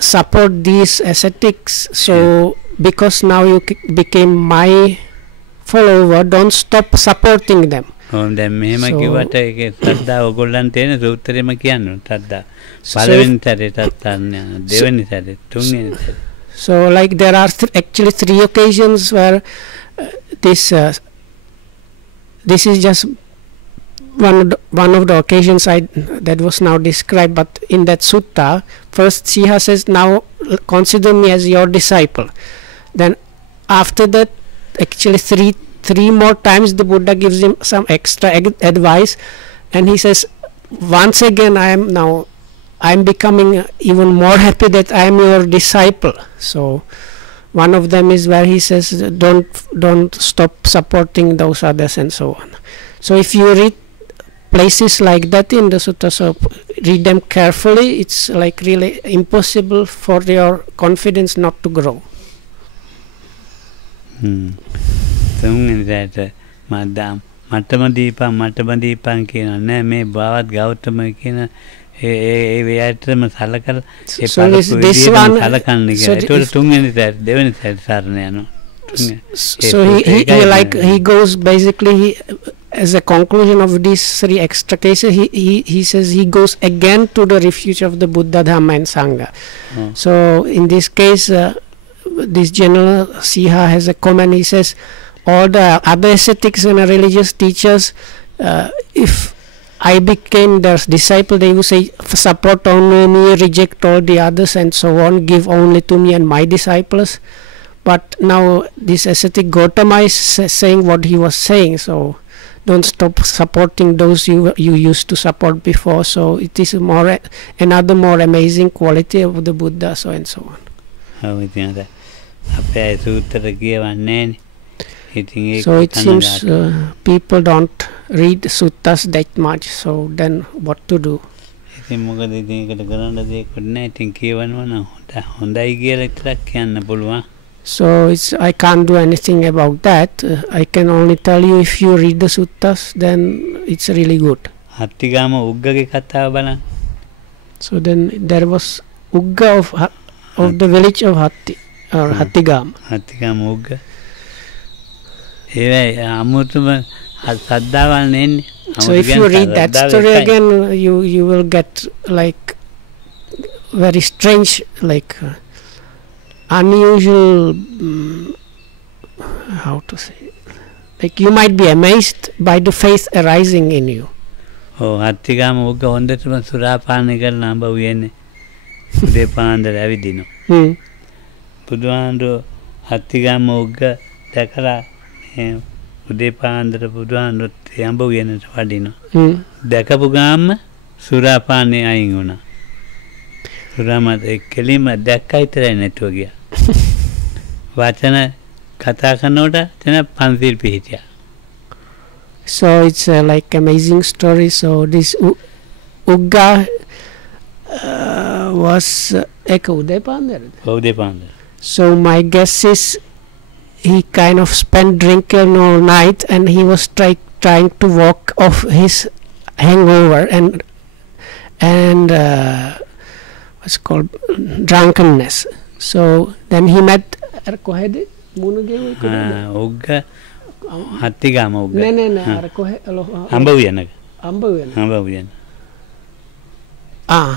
support these ascetics, so because now you became my follower, don't stop supporting them. දැන් මෙහෙම කිව්වට ඒකේ සද්දා ඔයගොල්ලන් තේන සූත්‍රෙම කියන්නේ සද්දා පළවෙනි සැරේටත් දෙවෙනි සැරේ තුන්වෙනි සැරේ. So like there are actually 3 occasions where this is just one of the occasions that was now described, but in that sutta first Siha says, now consider me as your disciple. Then after that actually 3 more times the Buddha gives him some extra advice, and he says, once again I'm becoming even more happy that I am your disciple. So one of them is where he says, don't stop supporting those others, and so on. So if you read places like that in the sutta, so read them carefully. It's like really impossible for your confidence not to grow. මටම දීපන් කියන නෑ මේ බවත් ගෞතම කියන ඒ වේයටම සලකලා ඒ පළපු සලකන්න කියලා. ඒතකොට තුන්වෙනි දෙවෙනි සරණ යනවා. So he goes basically as a conclusion of these 3 extra cases, he says he goes again to the refuge of the Buddha, Dhamma and Sangha. So in this case, this general Siha has a comment. He says all the other ascetics and religious teachers, if I became their disciple, they would say support only me, reject all the others and so on, give only to me and my disciples. But now this ascetic Gautama is saying what he was saying, so don't stop supporting those you used to support before. So it is another more amazing quality of the Buddha, so and so on. So it seems people don't read suttas that much, so then what to do? So I can't do anything about that. I can only tell you, if you read the suttas, then it's really good. So then there was Ugga of the village of Hatti, or Hattigama. Hattigama Ugga. So if you read that story again, you will get like very strange, like unusual, how to say, like you might be amazed by the faith arising in you. Oh, Hattigama Ugga hondetama surapana karala amba uyenne ude paandara avidino. Buduhando Hattigama Ugga dakala උදේ පාන්දර බුදුහාමුදුරුවෝ යම්බ උයනට වඩිනවා. දැකපු ගාම සුරාපානේ අයින් වුණා. සුරාමත් කෙලින්ම දැක්කා විතරයි නැතුව ගියා. වචන කතා කරනකොට එතන පන්සිල් පිහිටියා. So it's like amazing story. So this Ugga was එක උදේ පාන්දරද? උදේ පාන්දර. So my guess is he kind of spent drinking all night, and he was trying to walk off his hangover and what's called drunkenness. So then he met Ugga Hattigama Ugga.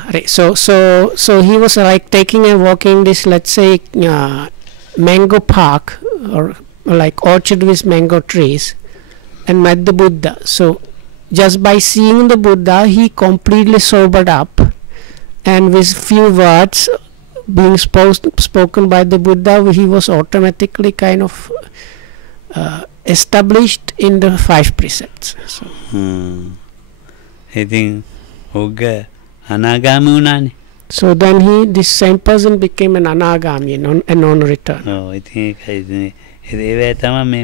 Right. So he was like taking and walking this, let's say, mango park, or like orchard with mango trees, and met the Buddha. So just by seeing the Buddha, he completely sobered up, and with few words being spoken by the Buddha, he was automatically kind of established in the 5 precepts. So I think Ugga Anagami unani. So then this same person became an anagami, a non-return. Oh, I think ඒ තමයි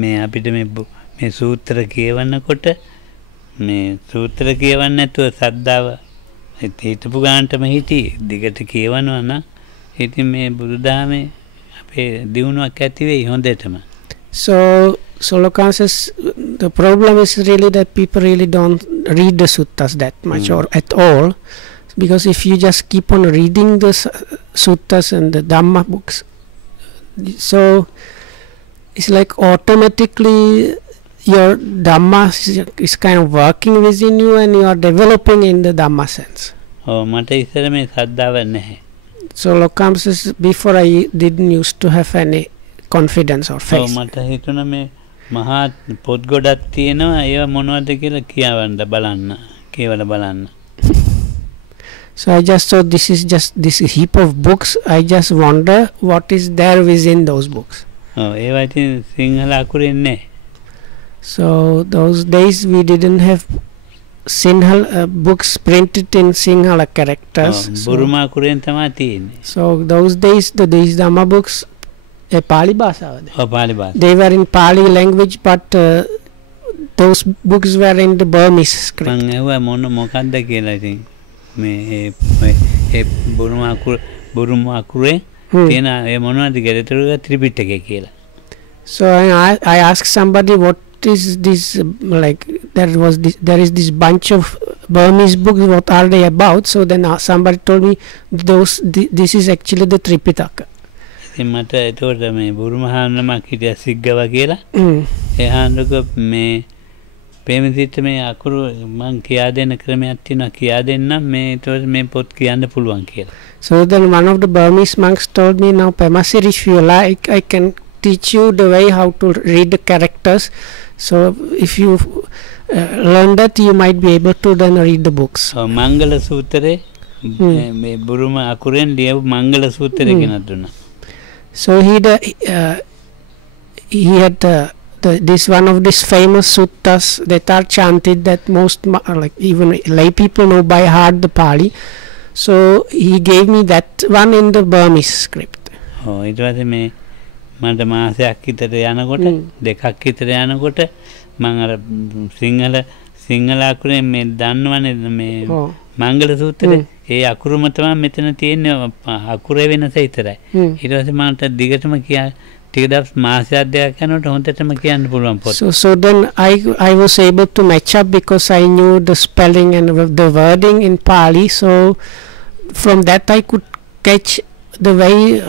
මේ අපිට මේ සූත්‍ර කියවන්නකොට මේ සූත්‍ර කියවන්න නැතුව සද්ධාව හිතපු ගානටම හිටි දිගට කියවනවා නම් ඉතින් මේ බුදුදහමේ අපේ දියුණුවක් ඇති වෙයි හොඳටම. So Lokan says the problem is really that people really don't read the suttas that much or at all. Because if you just keep on reading the suttas and the Dhamma books, so it's like automatically your Dhamma is kind of working within you, and you are developing in the Dhamma sense. Oh, මට ඉස්සර මේ සද්ධාව නැහැ. So Lokam says, before I didn't used to have any confidence or faith. Oh, මට හිතුණා මේ මහා පොත් ගොඩක් තියෙනවා ඒවා මොනවද කියලා කියවන්න බලන්න කියවලා බලන්න. So I just thought this is just this heap of books. I just wonder what is there within those books. ඒවා ඉතින් සිංහල අකුරෙන් නෑ. So those days we didn't have Sinhala books printed in Sinhala characters. බුරුම අකුරෙන් තමයි තියෙන්නේ. So those days these Dhamma books Pali භාෂාවද? Pali භාෂාව. They were in Pali language, but those books were in the Burmese script. මම ඇහුවා මොකක්ද කියලා ඉතින් මේ ඒ බුරුම අකුරේ තියෙන ඒ මොනවද කියලා ඒතර ත්‍රිපිටකය කියලා. So I asked somebody, what is this, like there is this bunch of Burmese books, what are they about? So then somebody told me this is actually the Tripitaka. ඉතින් මට ඒතකොට මේ බුරුම හාමුදුරුවෝ හිටියා සිග්ගව කියලා. ඒ හාමුදුරුවෝ මේ පේමසිට මේ අකුරු මං කියා දෙන්න ක්‍රමයක් තියෙනවා කියා දෙන්නම් මේ ඒතකොට මේ පොත් කියන්න පුළුවන් කියලා. So then one of the Burmese monks told me, now Pemasiri, if you like, I can teach you the way how to read the characters. So if you learn that, you might be able to then read the books. මංගල සූත්‍රයේ මේ බුරුම අකුරෙන් ලියපු මංගල සූත්‍රය කියනක් දුන්නා. So he had this one of these famous suttas that are chanted, that most like even lay people know by heart the Pali. So he gave me that one in the Burmese script. ඊට පස්සේ මේ මට මාසයක් විතර යනකොට දෙකක් විතර යනකොට මම අර සිංහල අකුරෙන් මේ දන්නවනේ මේ මංගල සූත්‍රයේ ඒ අකුරුම තමයි මෙතන තියෙන්නේ අකුරේ වෙනස විතරයි. ඊට පස්සේ මට දිගටම කියා ටික දවස් මාසයක් දෙකක් යනකොට හොඳටම කියන්න පුළුවන් පොත. So then I was able to match up because I knew the spelling and the wording in Pali. So from that I could catch the way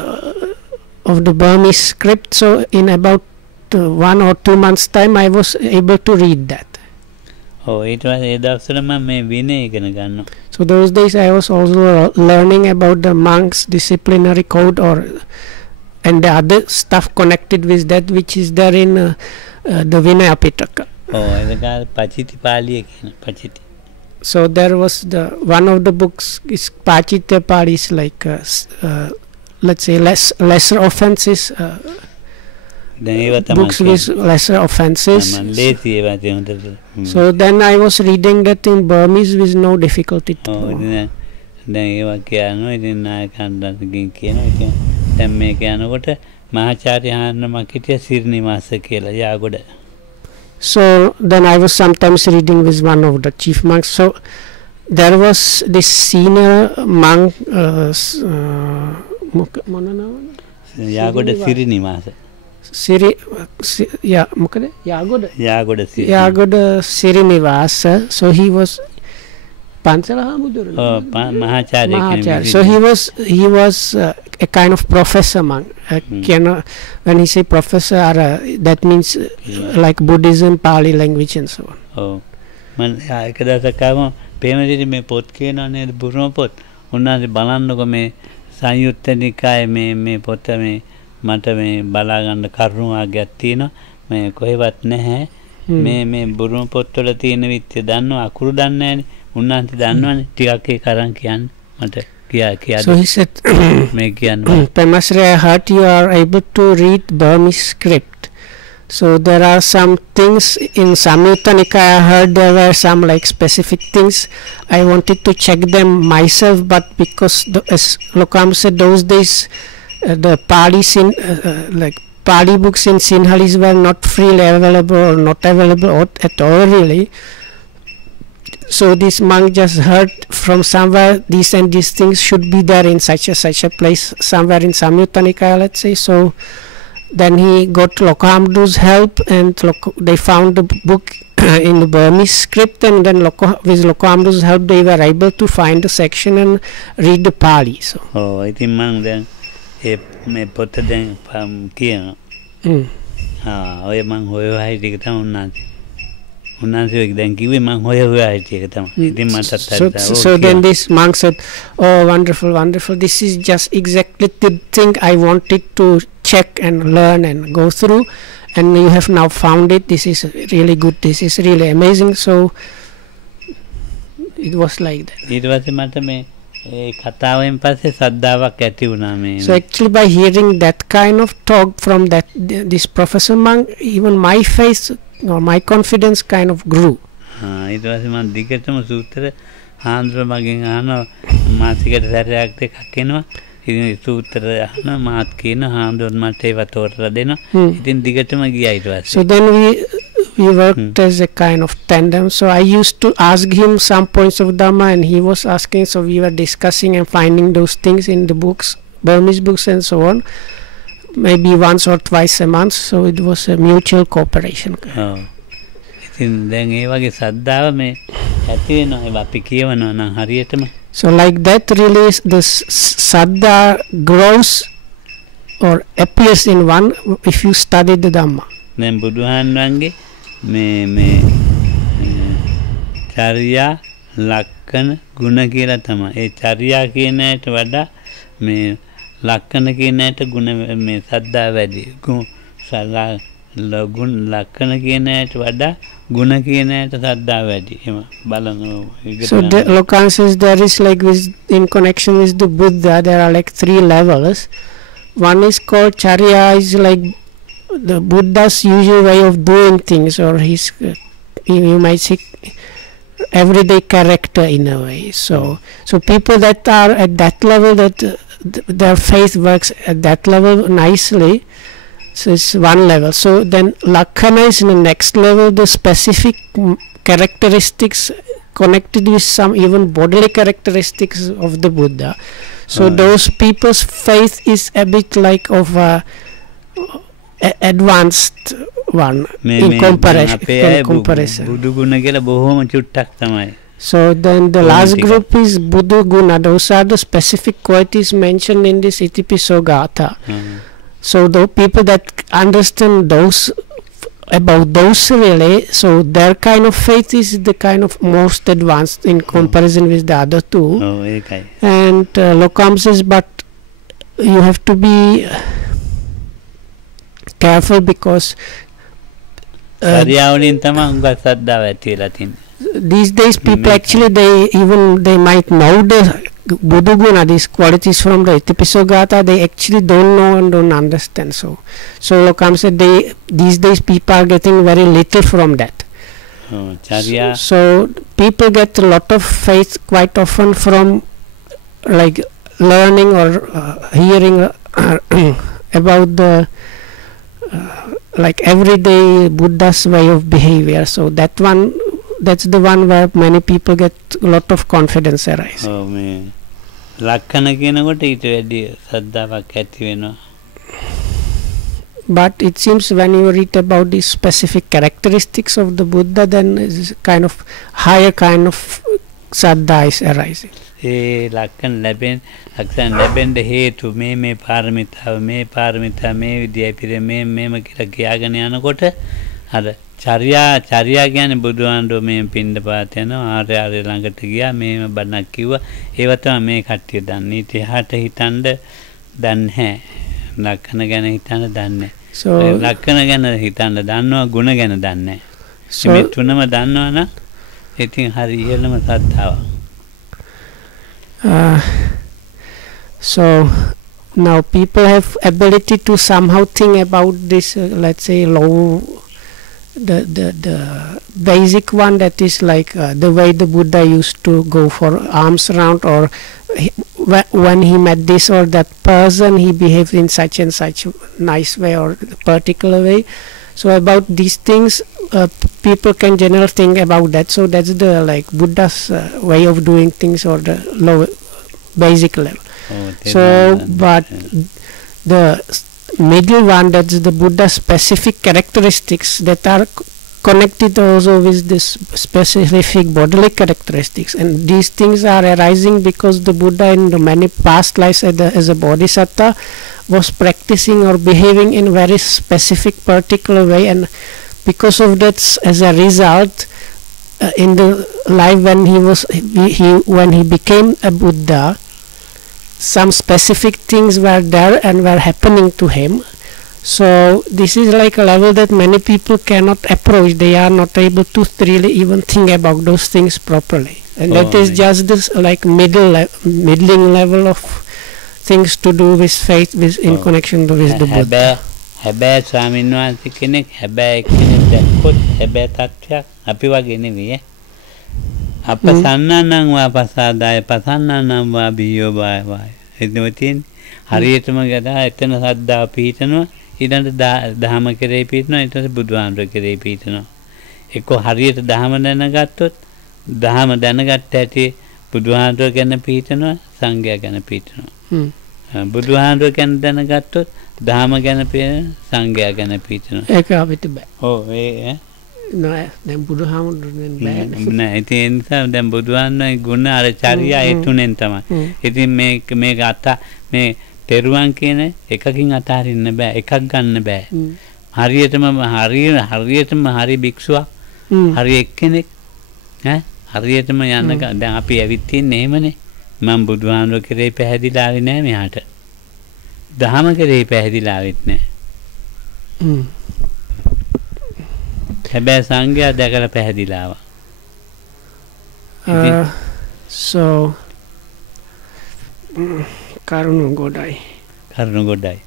of the Burmese script. So in about 1 or 2 months time I was able to read that. ඊට පස්සේ ඒ දවස්වල මම මේ විනය ඉගෙන ගන්නවා. So those days I was also learning about the monks' disciplinary code and the other stuff connected with that, which is there in the Vinaya Pitaka. ඒක පචිති පාලිය කියන පචිති. So there was one of the books is Pachitya Pali, is like let's say lesser offenses. Books with lesser offenses. So then I was reading that in Burmese with no difficulty. දැන් ඒවා කියනවා ඉතින් නායකයන්ගෙන් කියනවා ඉතින් දැන් මේ කියනකොට මහාචාර්ය හාමුදුරුවෝ හිටියා සිරිනිවාස කියලා Yagoda. So then I was sometimes reading with one of the chief monks. So there was this senior monk Yagoda Sirinivasa. Yagoda Sirinivasa. So he was Pansala Mahacharya. So he was a kind of professor monk. When he say professor, that means like Buddhism, Pali language and so on. Man එක දවසක් පේමසිරි මේ පොත් කියනවා නේද බුරුම පොත්. උන්වහන්සේ බලන්නකො මේ සංයුත්ත නිකායේ මේ පොත මේ මට මේ බලා ගන්න කරුණු ආගයක් තියෙනවා. මේ කොහෙවත් නැහැ. මේ බුරුම පොත්වල තියෙන විත්‍ය දන්නව අකුරු දන්නේ නැහැනේ. උන්වහන්සේ දන්නවනේ ටිකක් ඒක අරන් කියන්න මට කියා. So he said, මේ කියන්න. Pemasri, I heard you are able to read Burmese script. So there are some things in Samyutta Nikaya. I heard there were some like specific things. I wanted to check them myself, but because as Lokam said, those days the Pali like Pali books in Sinhalese were not freely available or not available at all really. So this monk just heard from somewhere these and these things should be there in such a place somewhere in Samyutta Nikaya, let's say. So then he got Lokahamdu's help and they found the book in the Burmese script, and then with Lokahamdu's help they were able to find the section and read the Pali. So I think man then මේ පොත දැන් කියනවා. ඔය මං හොයලා හිටිය එක තමයි උන්වහන්සේ දැන් කිව්වේ මං හොයලා හිටිය එක තමයි. ඉතින් මටත් So then this monk said, oh wonderful, this is just exactly the thing I wanted to check and learn and go through, and you have now found it. This is really good, this is really amazing. So it was like that. ඊට පස්සේ මට මේ So actually by hearing that kind of talk from this Professor Mang, even my faith or my confidence kind of grew. So then we worked as a kind of tandem. So I used to ask him some points of Dhamma and he was asking, so we were discussing and finding those things in the books, Burmese books and so on, maybe once or twice a month. So it was a mutual cooperation. So like that really this Saddha grows or appears in one if you study the Dhamma. Then Buddhahanrange චර්යා ලක්කන ගුණ කියලා තමයි. ඒ චර්යා කියන ඇයට වඩා මේ ලක්කන කියන ඇයට ගුණ මේ සද්දා වැඩි. ලක්කන කියන ඇයට වඩා ගුණ කියන ඇයට සද්දා වැඩි. එම බලනවා. So Lokan says there is like in connection with the Buddha there are like 3 levels. One is called charya, is like the Buddha's usual way of doing things, or his you might say everyday character in a way. So people that are at that level, that their faith works at that level nicely, so it's one level. So then Lakhana is in the next level, the specific characteristics connected with some even bodily characteristics of the Buddha. So those people's faith is a bit like of a advanced one in comparison. So then the last group is Buddha Guna. Those are the specific qualities mentioned in this Itipiso Gatha. So the people that understand those about those really, so their kind of faith is the kind of most advanced in comparison with the other two. And Lokam says, but you have to be careful because these days people actually they might know the Buddha Guna, these qualities from the Itipiso Gatha, they actually don't know and don't understand. So Lokam said these days people are getting very little from that. So people get a lot of faith quite often from like learning or hearing about the like everyday Buddha's way of behavior. So that's the one where many people get a lot of confidence arise. Oh man. Lakkana කියනකොට ඊට වැඩි සද්ධාවක් ඇති වෙනවා. But it seems when you read about these specific characteristics of the Buddha, then is kind of higher kind of saddha is arising. ලක්කන ලැබෙන්න හේතු මේ පාරමිතාව මේ විදියයි පිර මේම කියලා කියාගෙන යනකොට අර චර්යා කියන්නේ බුදුහාමුදුරුවෝ මේ පින්ඩපාත යනවා ආර්ය ළඟට ගියා මේම බණක් කිව්වා ඒව තමයි මේ කට්ටිය දන්නේ ඊට එහාට හිතන්න දන්නේ නැහැ ලක්කන ගැන හිතන්න දන්නේ නැහැ ලක්කන ගැන හිතන්න දන්නවා ගුණ ගැන දන්නේ නැහැ මේ තුනම දන්නවනම් ඉතින් හරි ඉහළම සත්‍තාව. So now people have ability to somehow think about this let's say low the basic one, that is like the way the Buddha used to go for alms round, or when he met this or that person he behaved in such and such nice way or particular way. So about these things people can generally think about that. So that's the like Buddha's way of doing things, or the low basic level. So but the middle one, that's the Buddha's specific characteristics that are connected also with this specific bodily characteristics, and these things are arising because the Buddha in the many past lives as a bodhisattva was practicing or behaving in very specific particular way, and because of that, as a result, in the life when he became a Buddha, some specific things were there and were happening to him. So this is like a level that many people cannot approach. They are not able to really even think about those things properly. And that is just this like middling level of things to do with faith, with in connection to with the Buddha. හැබැයි ස්වාමීන් වහන්සේ කෙනෙක් හැබැයි කෙනෙක් දැක්කොත් හැබැයි තත්ත්වයක් අපි වගේ නෙවෙයි අපසන්නනං වා පසාදාය පසන්නනං වා බියෝ වාය එතන තියෙන්නේ හරියටම ගදා එතන සද්දාව පිහිටනවා ඊළඟට දහම කෙරෙහි පිහිටනවා ඊට පස්සේ බුදුහාමුදුර කෙරෙහි පිහිටනවා එක්ක හරියට දහම දැනගත්තොත් දහම දැනගත්ත ඇටි බුදුහාමුදුර ගැන පිහිටනවා සංඝයා ගැන පිහිටනවා බුදුහාමුදුර ගැන දැනගත්තොත් දහම ගැන සංඝයා ගැන පිහිටනවා ඒක අපිට බෑ ඔව් ඒ නෑ දැන් බුදුහාමුදුරෙන් බෑ නෑ ඒ නිසා දැන් බුදුහාමුදුරේ ගුණ අර චර්යා ඒ තුනෙන් තමයි ඉතින් මේක අත මේ තෙරුවන් කියන එකකින් අතහරින්න බෑ එකක් ගන්න බෑ හරියටම හරි භික්ෂුවක් හරි එක්කෙනෙක් ඈ හරියටම යන්න දැන් අපි ඇවිත් තින්නේ එහෙමනේ මම බුදුහාමුදුර කෙරේ පැහැදිලා ආවේ නෑ මෙහාට දහම කෙරේ පැහැදිලා ආවෙත් නෑ හැබැයි සංඝයා දැකලා පැහැදිලා ආවා so කරුණු ගොඩයි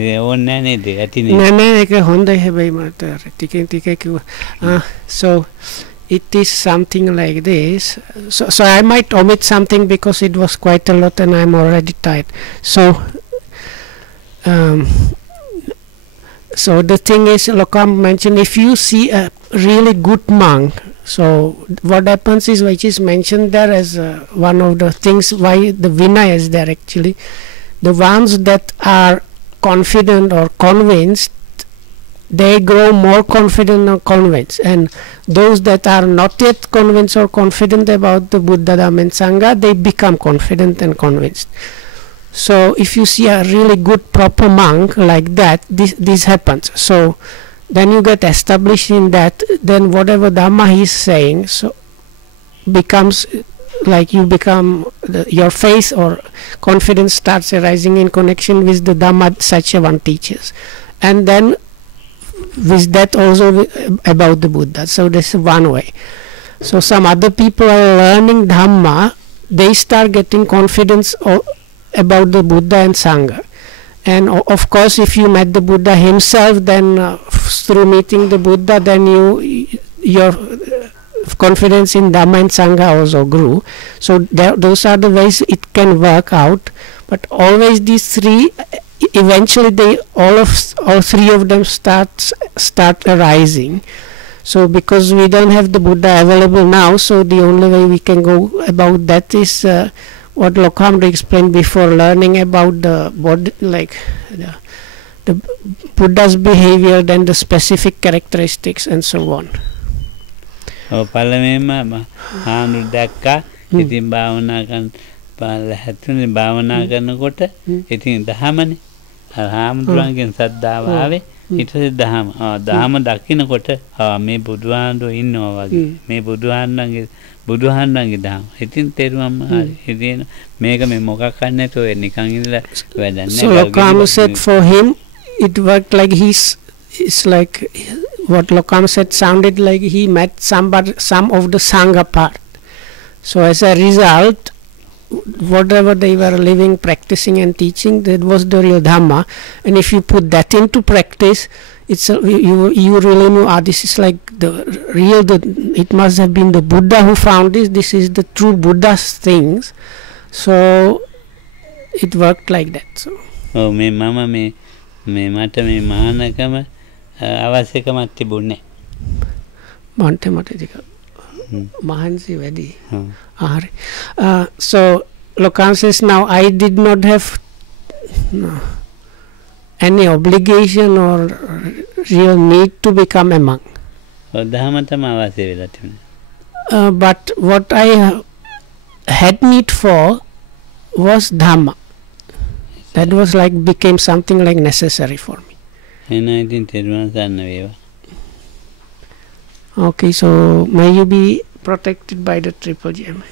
ඒ ඕනේ නේද ඇතිනේ නෑ ඒක හොඳයි හැබැයි මට ටිකෙන් ටික කිව්වා so it is something like this so I might omit something because it was quite a lot and I'm already tired so so the thing is Lokam mentioned if you see a really good monk so what happens is which is mentioned there as one of the things why the Vinaya is there actually the ones that are confident or convinced they grow more confident or convinced and those that are not yet convinced or confident about the Buddha Dhamma and Sangha they become confident and convinced so if you see a really good proper monk like that this happens so then you get established in that then whatever Dhamma he is saying so becomes like you become your faith or confidence starts arising in connection with the Dhamma such a one teaches and then with that also about the Buddha so this is one way so some other people are learning Dhamma they start getting confidence about the Buddha and Sangha and of course if you met the Buddha himself then through meeting the Buddha then your confidence in Dhamma and Sangha also grew so those are the ways it can work out but always these three eventually they all three of them start arising so because we don't have the Buddha available now so the only way we can go about that is what Lokamra explained before learning about the body like the Buddha's behavior then the specific characteristics and so on පළවෙනිම ආනු දැක්කා ඉතින් භාවනා කරන පළහැතුනේ භාවනා කරනකොට ඉතින් දහමනේ හාමුදුරන්ගෙන් සද්දාව ආවේ ඊට පස්සේ දහම දකින්නකොට මේ බුදුහාමුදුරුවෝ ඉන්නවා වගේ මේ බුදුහාමුදුරන්ගේ දහම ඉතින් තේරුම්ම හරි ඉතින් මේක මේ මොකක් නැතෝ නිකන් ඉඳලා වැඩක් නැහැ so Lokam said for him it worked like it's like what Lokam said sounded like he met some of the Sangha part so as a result whatever they were living practicing and teaching that was the real Dhamma and if you put that into practice it's you really know this is like the real it must have been the Buddha who found this is the true Buddha's things so it worked like that so me mama me mata me mahanakama අවශ්‍යකමක් තිබුණේ මට ටික මහන්සි වැඩි හරි so Lokam says now I did not have any obligation or real need to become a monk දහම තමයි අවශ්‍ය වෙලා තිබුණේ but what I had need for was Dhamma that was like became something like necessary for me okay so may you be protected by the Triple Gem